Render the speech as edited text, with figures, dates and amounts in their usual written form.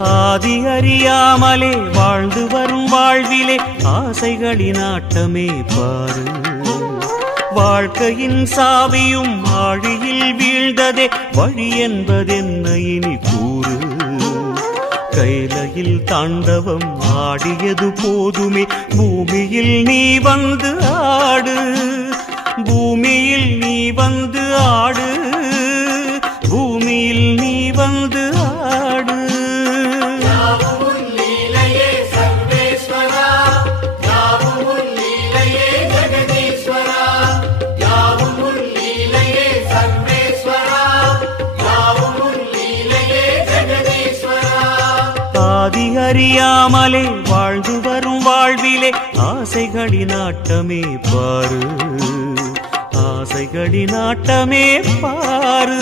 ஆதி அறியாமலே வாழ்ந்து வரும் வாழ்விலே ஆசைகளின் ஆட்டமே பாரு. வாழ்க்கையின் சாவியும் ஆழியில் வீழ்ந்ததே வழி என்பதென்ன இனி கூறு. கைலையில் தாண்டவம் ஆடியது போதுமே பூமியில் நீ வந்து ஆடு. பூமியில் நீ வந்து ஆடு. பூமியில் நீ வந்து ஆடு. ஆதி அறியாமலே வாழ்ந்து வரும் வாழ்விலே ஆசைகளின் ஆட்டமே பாரு. ஆசைகளின் ஆட்டமே பாரு.